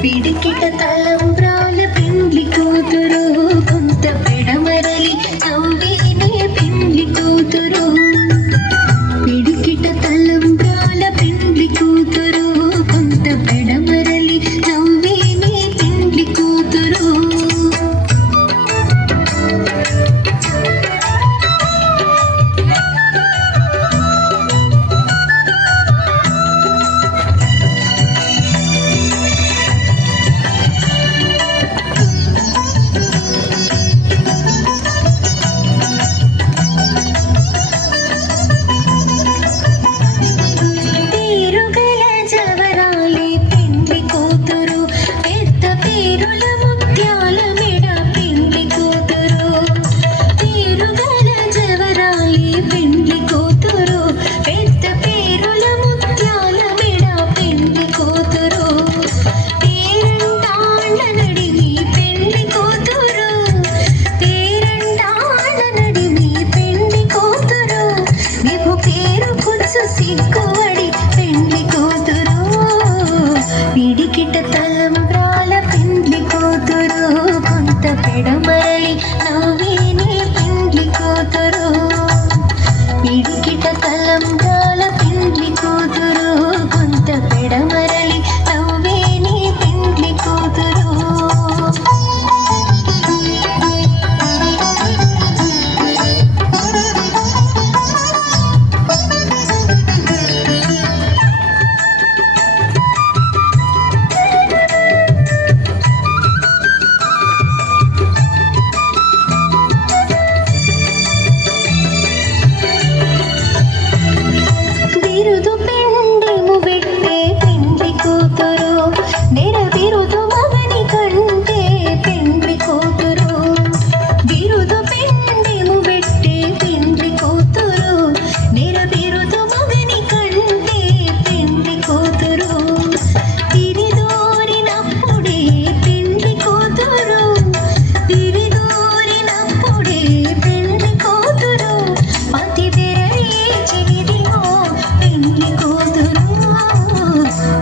పిడికిట తలంబ్రాల పెండ్లి కూతురు కొంత పెడమరలి నవ్వేనే పెండ్లి కూతురు. పిడికిట తలంబ్రాల పెండ్లి కూతురు కొంత పెడమరలి నవ్వేనే పెండ్లి కూతురు. సిగ్గువడి పెండ్లి కూతురు పిడికిట తలంబ్రాల పెండ్లి కూతురు కొంత పెడమరలి నవ్వేనే పెండ్లి కూతురు. పిడికిట తలంబ్రాల పెండ్లి కూతురు కొంత పెడమరలి నవ్వేనే పెండ్లి కూతురు.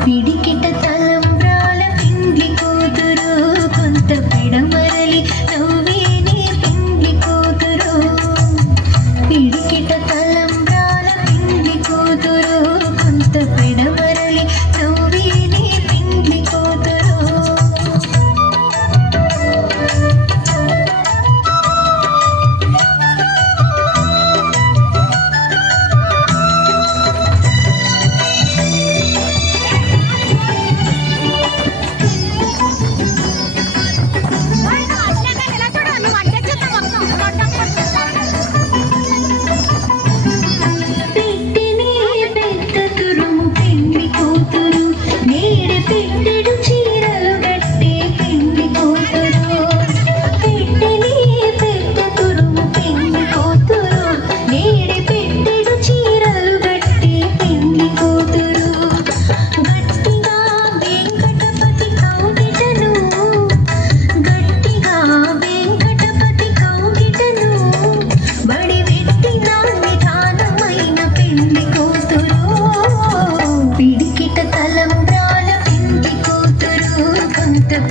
పిడికిట తలంబ్రాల పెండ్లి కూతురు కొంత పెడమరలి నవ్వేనే పెండ్లి కూతురు. పిడికిట తలంబ్రాల పెండ్లి కూతురు కొంత పెడమరలి నవ్వేనే పెండ్లి కూతురు.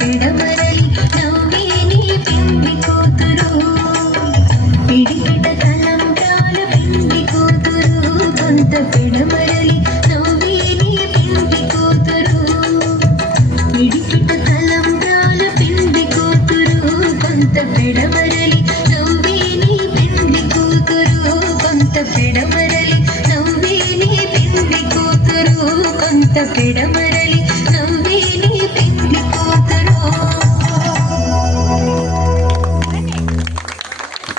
పెడమరలి నవ్వేనే పెండ్లి కూతురు. పిడికిట తలంబ్రాల పెండ్లి కూతురు కొంత పెడమరలి నవ్వేనే పెండ్లి కూతురు. పిడికిట తలంబ్రాల పెండ్లి కూతురు కొంత పెడమరలి నవ్వేనే పెండ్లి కూతురు. కొంత పెడమరలి నవ్వేనే పెండ్లి కూతురు కొంత పెడమరలి